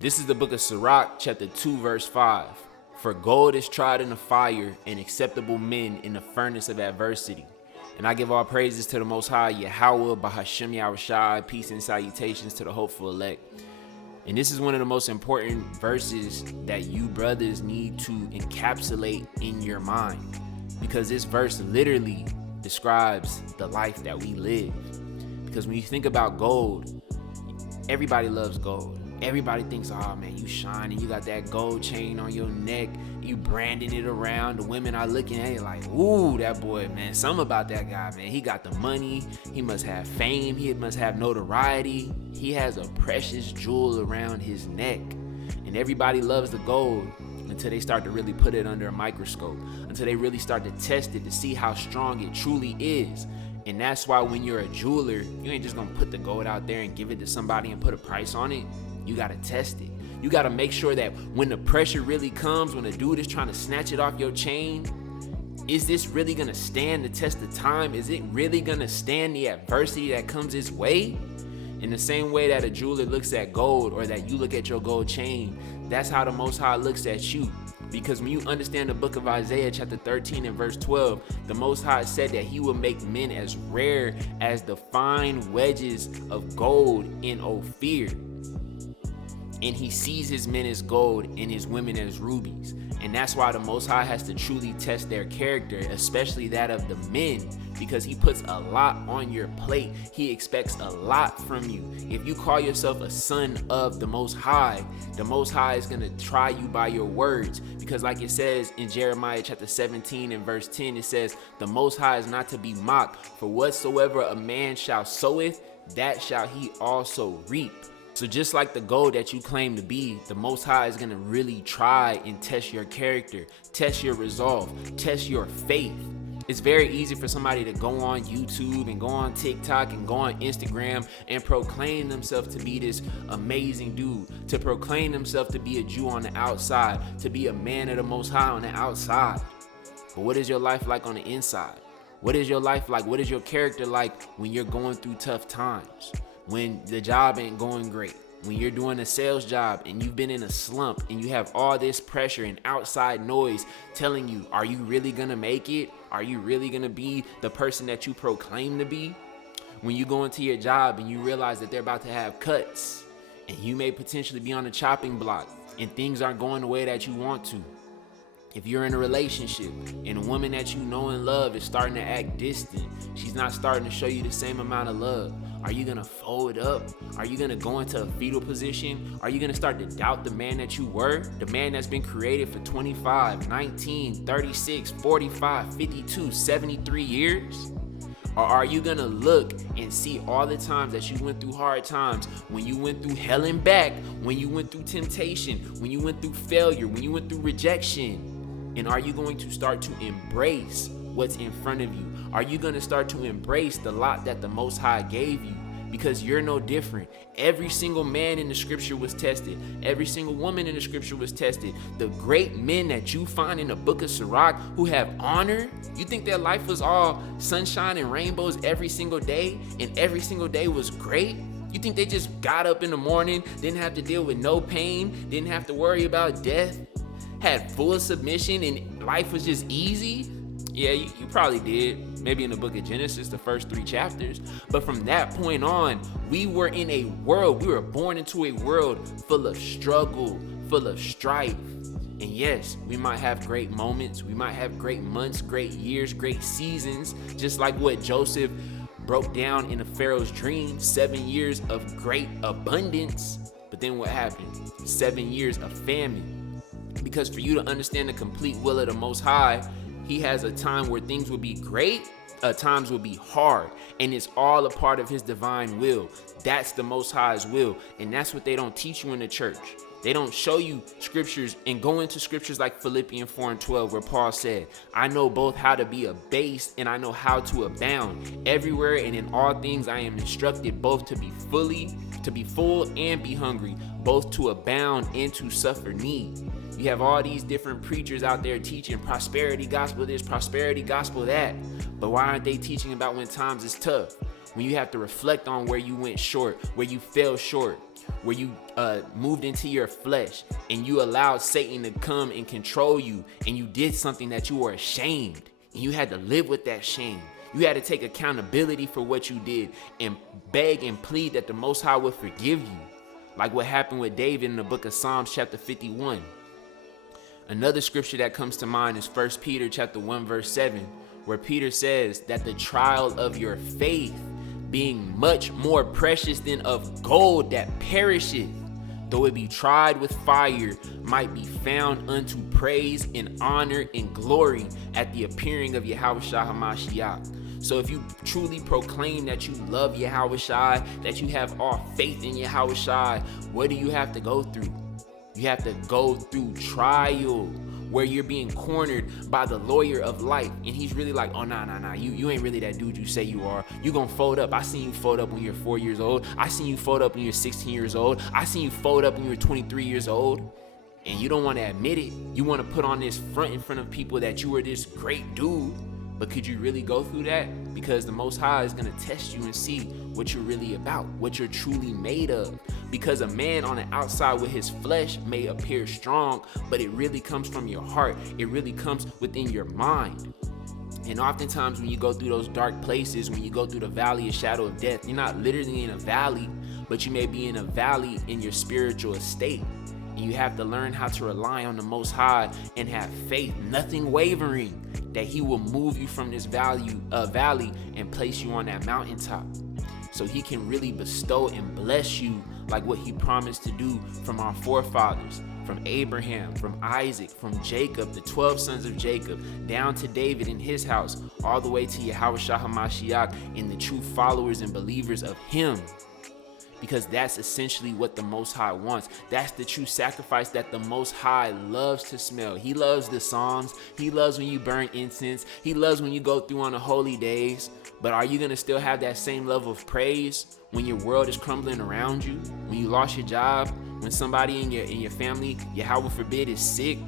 This is the book of Sirach, chapter 2, verse 5. For gold is tried in the fire, and acceptable men in the furnace of adversity. And I give all praises to the Most High, Yahawah, Bahasham, Yahawashi, peace and salutations to the hopeful elect. And this is one of the most important verses that you brothers need to encapsulate in your mind, because this verse literally describes the life that we live. Because when you think about gold, everybody loves gold. Everybody thinks, oh man, you shining, you got that gold chain on your neck, you branding it around. The women are looking at it like, ooh, that boy, man, something about that guy, man. He got the money, he must have fame, he must have notoriety. He has a precious jewel around his neck. And everybody loves the gold until they start to really put it under a microscope, until they really start to test it to see how strong it truly is. And that's why when you're a jeweler, you ain't just gonna put the gold out there and give it to somebody and put a price on it. You gotta test it. You gotta make sure that when the pressure really comes, when a dude is trying to snatch it off your chain, is this really gonna stand the test of time? Is it really gonna stand the adversity that comes its way? In the same way that a jeweler looks at gold, or that you look at your gold chain, that's how the Most High looks at you. Because when you understand the book of Isaiah chapter 13 and verse 12, the Most High said that he will make men as rare as the fine wedges of gold in Ophir. And he sees his men as gold and his women as rubies. And that's why the Most High has to truly test their character, especially that of the men, because he puts a lot on your plate. He expects a lot from you. If you call yourself a son of the Most High is going to try you by your words. Because like it says in Jeremiah chapter 17 and verse 10, it says, the Most High is not to be mocked, for whatsoever a man shall soweth, that shall he also reap. So just like the gold that you claim to be, the Most High is going to really try and test your character, test your resolve, test your faith. It's very easy for somebody to go on YouTube and go on TikTok and go on Instagram and proclaim themselves to be this amazing dude, to proclaim themselves to be a Jew on the outside, to be a man of the Most High on the outside. But what is your life like on the inside? What is your life like? What is your character like when you're going through tough times? When the job ain't going great, when you're doing a sales job and you've been in a slump and you have all this pressure and outside noise telling you, are you really gonna make it? Are you really gonna be the person that you proclaim to be? When you go into your job and you realize that they're about to have cuts and you may potentially be on the chopping block and things aren't going the way that you want to. If you're in a relationship and a woman that you know and love is starting to act distant, she's not starting to show you the same amount of love, are you gonna fold up? Are you gonna go into a fetal position? Are you gonna start to doubt the man that you were? The man that's been created for 25, 19, 36, 45, 52, 73 years? Or are you gonna look and see all the times that you went through hard times, when you went through hell and back, when you went through temptation, when you went through failure, when you went through rejection? And are you going to start to embrace what's in front of you? Are you going to start to embrace the lot that the Most High gave you? Because you're no different. Every single man in the scripture was tested. Every single woman in the scripture was tested. The great men that you find in the book of Sirach who have honor, you think their life was all sunshine and rainbows every single day, and every single day was great? You think they just got up in the morning, didn't have to deal with no pain, didn't have to worry about death, had full submission, and life was just easy? Yeah, you probably did. Maybe in the book of Genesis, the first 3 chapters. But from that point on, we were in a world, we were born into a world full of struggle, full of strife. And yes, we might have great moments. We might have great months, great years, great seasons. Just like what Joseph broke down in the Pharaoh's dream, 7 years of great abundance. But then what happened? 7 years of famine. Because for you to understand the complete will of the Most High, he has a time where things will be great, times will be hard, and it's all a part of his divine will. That's the Most High's will, and that's what they don't teach you in the church. They don't show you scriptures and go into scriptures like Philippians 4 and 12, where Paul said, I know both how to be abased and I know how to abound. Everywhere and in all things I am instructed both to be full and be hungry, both to abound and to suffer need. You have all these different preachers out there teaching prosperity gospel this, prosperity gospel that. But why aren't they teaching about when times is tough? When you have to reflect on where you went short, where you fell short. where you moved into your flesh and you allowed Satan to come and control you, and you did something that you were ashamed, and you had to live with that shame. You had to take accountability for what you did and beg and plead that the Most High would forgive you, like what happened with David in the book of Psalms chapter 51. Another scripture that comes to mind is 1 Peter chapter 1 verse 7, where Peter says that the trial of your faith, being much more precious than of gold that perisheth, though it be tried with fire, might be found unto praise and honor and glory at the appearing of Yahawashi. So if you truly proclaim that you love Yahawashi, that you have all faith in Yahawashi, what do you have to go through? You have to go through trial, where you're being cornered by the lawyer of life, and he's really like, oh, nah, you ain't really that dude you say you are. You gonna fold up. I seen you fold up when you're 4 years old. I seen you fold up when you're 16 years old. I seen you fold up when you were 23 years old. And you don't want to admit it. You want to put on this front in front of people that you were this great dude. But could you really go through that? Because the Most High is going to test you and see what you're really about, what you're truly made of. Because a man on the outside with his flesh may appear strong, but it really comes from your heart. It really comes within your mind. And oftentimes when you go through those dark places, when you go through the valley of shadow of death, you're not literally in a valley, but you may be in a valley in your spiritual estate. And you have to learn how to rely on the Most High and have faith, nothing wavering, that he will move you from this valley and place you on that mountaintop. So he can really bestow and bless you like what he promised to do from our forefathers, from Abraham, from Isaac, from Jacob, the 12 sons of Jacob, down to David in his house, all the way to Yahawashi and the true followers and believers of him. Because that's essentially what the Most High wants. That's the true sacrifice that the Most High loves to smell. He loves the Psalms. He loves when you burn incense. He loves when you go through on the holy days. But are you going to still have that same level of praise when your world is crumbling around you? When you lost your job? When somebody in your family, Yahawah forbid, is sick?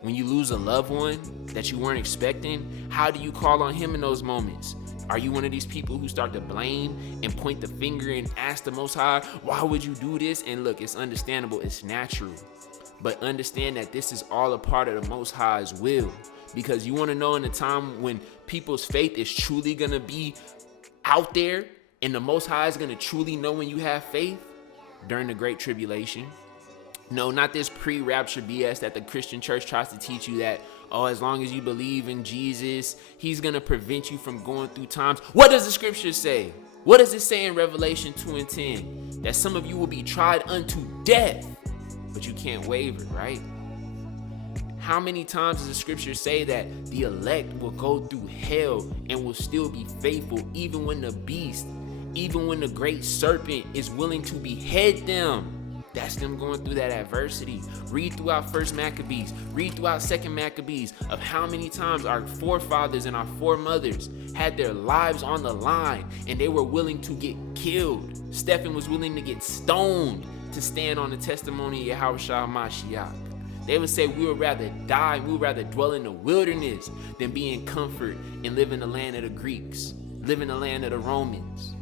When you lose a loved one that you weren't expecting? How do you call on him in those moments? Are you one of these people who start to blame and point the finger and ask the Most High, why would you do this? And look, it's understandable, it's natural. But understand that this is all a part of the Most High's will. Because you want to know in a time when people's faith is truly going to be out there and the Most High is going to truly know when you have faith? During the Great Tribulation. No, not this pre-rapture BS that the Christian church tries to teach you that, oh, as long as you believe in Jesus, he's going to prevent you from going through times. What does the scripture say? What does it say in Revelation 2:10? That some of you will be tried unto death, but you can't waver, right? How many times does the scripture say that the elect will go through hell and will still be faithful even when the beast, even when the great serpent is willing to behead them? That's them going through that adversity. Read throughout 1 Maccabees, read throughout 2 Maccabees of how many times our forefathers and our foremothers had their lives on the line and they were willing to get killed. Stephen was willing to get stoned to stand on the testimony of Yahawashi. They would say we would rather die, we would rather dwell in the wilderness than be in comfort and live in the land of the Greeks, live in the land of the Romans.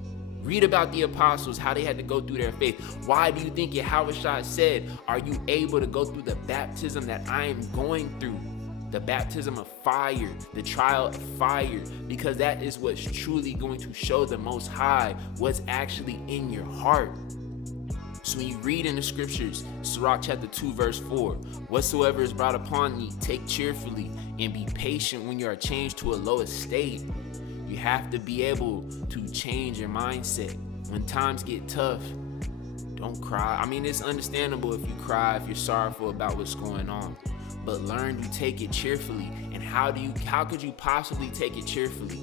Read about the apostles, how they had to go through their faith. Why do you think Yahawashi said, are you able to go through the baptism that I am going through? The baptism of fire, the trial of fire, because that is what's truly going to show the Most High what's actually in your heart. So when you read in the scriptures, Sirach chapter 2 verse 4, whatsoever is brought upon thee, take cheerfully and be patient when you are changed to a low estate. You have to be able to change your mindset. When times get tough, don't cry. I mean, it's understandable if you cry, if you're sorrowful about what's going on. But learn to take it cheerfully. And how could you possibly take it cheerfully?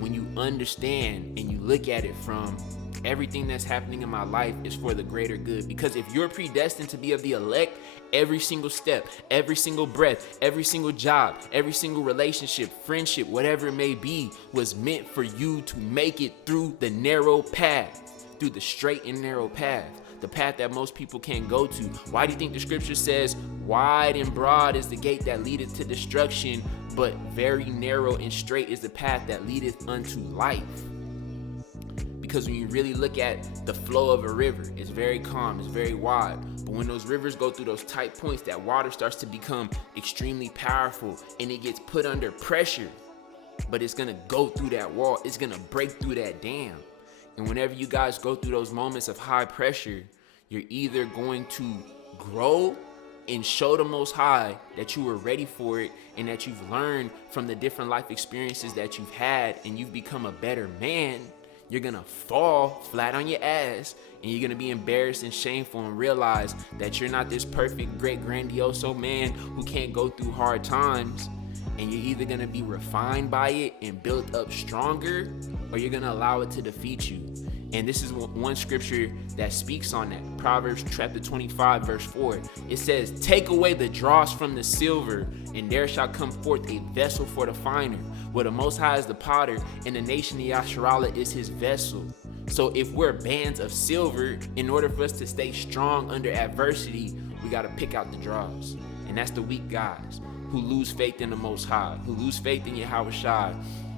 When you understand and you look at it from everything that's happening in my life is for the greater good. Because if you're predestined to be of the elect, every single step, every single breath, every single job, every single relationship, friendship, whatever it may be, was meant for you to make it through the narrow path, through the straight and narrow path, the path that most people can't go to. Why do you think the scripture says, wide and broad is the gate that leadeth to destruction, but very narrow and straight is the path that leadeth unto life? Because when you really look at the flow of a river, it's very calm, it's very wide. But when those rivers go through those tight points, that water starts to become extremely powerful and it gets put under pressure. But it's gonna go through that wall, it's gonna break through that dam. And whenever you guys go through those moments of high pressure, you're either going to grow and show the Most High that you were ready for it and that you've learned from the different life experiences that you've had and you've become a better man. You're gonna fall flat on your ass and you're gonna be embarrassed and shameful and realize that you're not this perfect, great, grandioso man who can't go through hard times. And you're either gonna be refined by it and built up stronger, or you're gonna allow it to defeat you. And this is one scripture that speaks on that. Proverbs chapter 25, verse 4. It says, take away the dross from the silver, and there shall come forth a vessel for the finer. Where the Most High is the potter, and the nation of Yasharallah is his vessel. So if we're bands of silver, in order for us to stay strong under adversity, we got to pick out the dross. And that's the weak guys who lose faith in the Most High, who lose faith in Yahawashi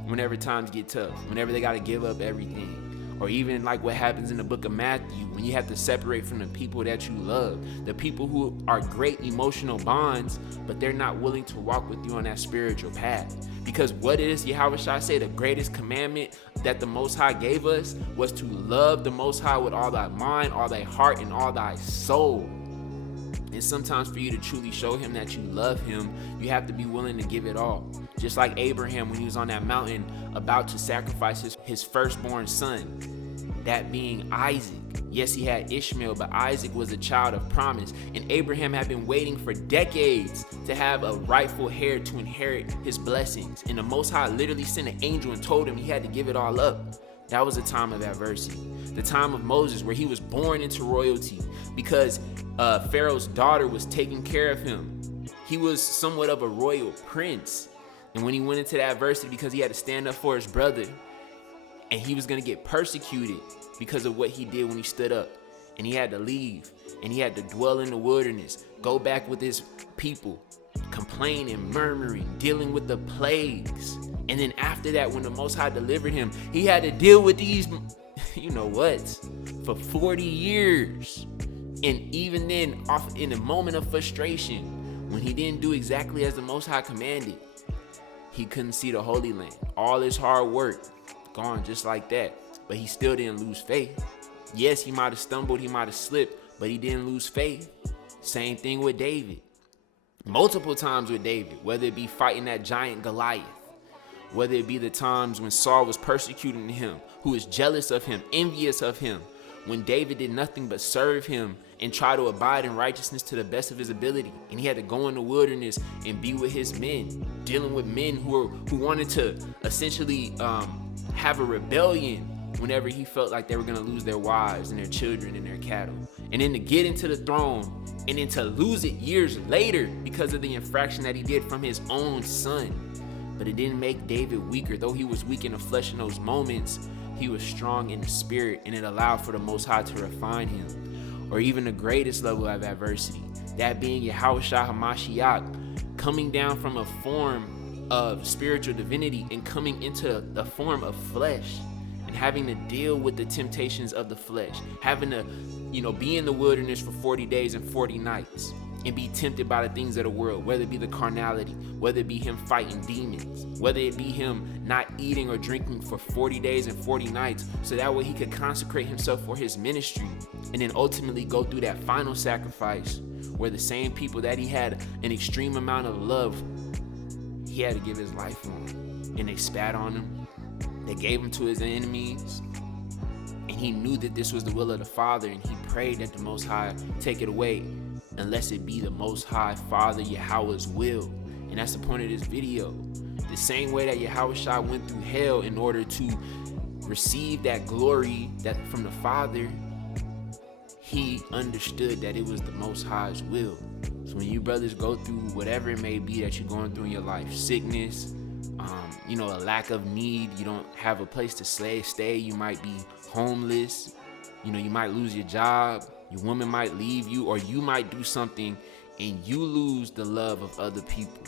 whenever times get tough, whenever they got to give up everything. Or even like what happens in the book of Matthew, when you have to separate from the people that you love, the people who are great emotional bonds, but they're not willing to walk with you on that spiritual path. Because what is Yahawashi say? The greatest commandment that the Most High gave us was to love the Most High with all thy mind, all thy heart, and all thy soul. And sometimes for you to truly show him that you love him, you have to be willing to give it all. Just like Abraham when he was on that mountain about to sacrifice his firstborn son, that being Isaac. Yes, he had Ishmael, but Isaac was a child of promise. And Abraham had been waiting for decades to have a rightful heir to inherit his blessings. And the Most High literally sent an angel and told him he had to give it all up. That was a time of adversity. The time of Moses, where he was born into royalty because Pharaoh's daughter was taking care of him. He was somewhat of a royal prince. And when he went into that adversity because he had to stand up for his brother, and he was going to get persecuted because of what he did when he stood up, and he had to leave, and he had to dwell in the wilderness, go back with his people, complaining, murmuring, dealing with the plagues. And then after that, when the Most High delivered him, he had to deal with these, you know what, for 40 years. And even then, off in a moment of frustration, when he didn't do exactly as the Most High commanded, he couldn't see the Holy Land. All his hard work gone just like that. But he still didn't lose faith. Yes, he might have stumbled, he might have slipped, but he didn't lose faith. Same thing with David. Multiple times with David, whether it be fighting that giant Goliath, whether it be the times when Saul was persecuting him, who was jealous of him, envious of him, when David did nothing but serve him and try to abide in righteousness to the best of his ability. And he had to go in the wilderness and be with his men, dealing with men who wanted to essentially have a rebellion whenever he felt like they were going to lose their wives and their children and their cattle. And then to get into the throne and then to lose it years later because of the infraction that he did from his own son. But it didn't make David weaker. Though he was weak in the flesh in those moments, he was strong in the spirit, and it allowed for the Most High to refine him. Or even the greatest level of adversity, that being Yahawashi HaMashiach, coming down from a form of spiritual divinity and coming into the form of flesh, and having to deal with the temptations of the flesh, having to, be in the wilderness for 40 days and 40 nights and be tempted by the things of the world, whether it be the carnality, whether it be him fighting demons, whether it be him not eating or drinking for 40 days and 40 nights, so that way he could consecrate himself for his ministry, and then ultimately go through that final sacrifice where the same people that he had an extreme amount of love, he had to give his life on, and they spat on him, they gave him to his enemies, and he knew that this was the will of the Father, and he prayed that the Most High take it away, unless it be the Most High Father Yahweh's will. And that's the point of this video. The same way that Yahawashi went through hell in order to receive that glory that from the Father, he understood that it was the Most High's will. So when you brothers go through whatever it may be that you're going through in your life, sickness, a lack of need, you don't have a place to stay, you might be homeless, you might lose your job, your woman might leave you, or you might do something and you lose the love of other people.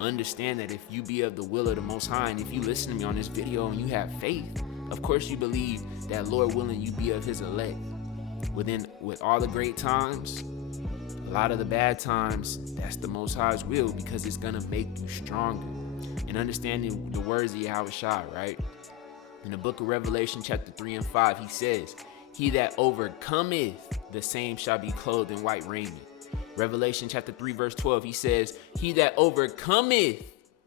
Understand that if you be of the will of the Most High, and if you listen to me on this video and you have faith, Of course you believe that, Lord willing, you be of his elect. With all the great times, a lot of the bad times, that's the Most High's will, because it's going to make you stronger. And understanding the words of Yahawashi, right? In the book of Revelation chapter 3 and 5, he says, he that overcometh, the same shall be clothed in white raiment. Revelation chapter 3 verse 12, he says, he that overcometh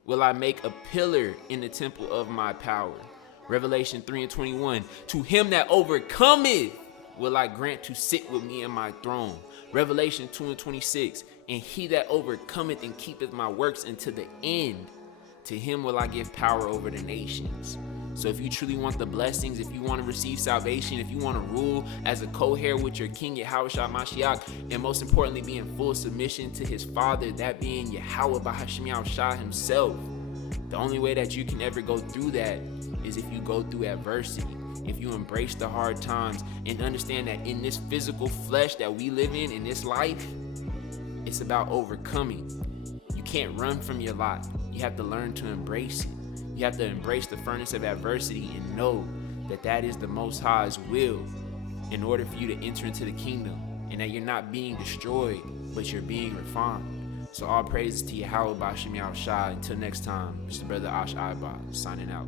will I make a pillar in the temple of my power. Revelation 3 and 21, to him that overcometh will I grant to sit with me in my throne. Revelation 2 and 26, and he that overcometh and keepeth my works unto the end, to him will I give power over the nations. So if you truly want the blessings, if you want to receive salvation, if you want to rule as a co-heir with your King Yahawashi Mashiach, and most importantly be in full submission to his Father, that being Yahawah Bahasham Yahawashi himself, the only way that you can ever go through that is if you go through adversity, if you embrace the hard times and understand that in this physical flesh that we live in this life, it's about overcoming. You can't run from your lot. You have to learn to embrace it. You have to embrace the furnace of adversity and know that that is the Most High's will in order for you to enter into the kingdom, and that you're not being destroyed, but you're being refined. So all praises to Yahawah Bahasham Yahawashi. Until next time, Mr. Brother Ash Iba signing out.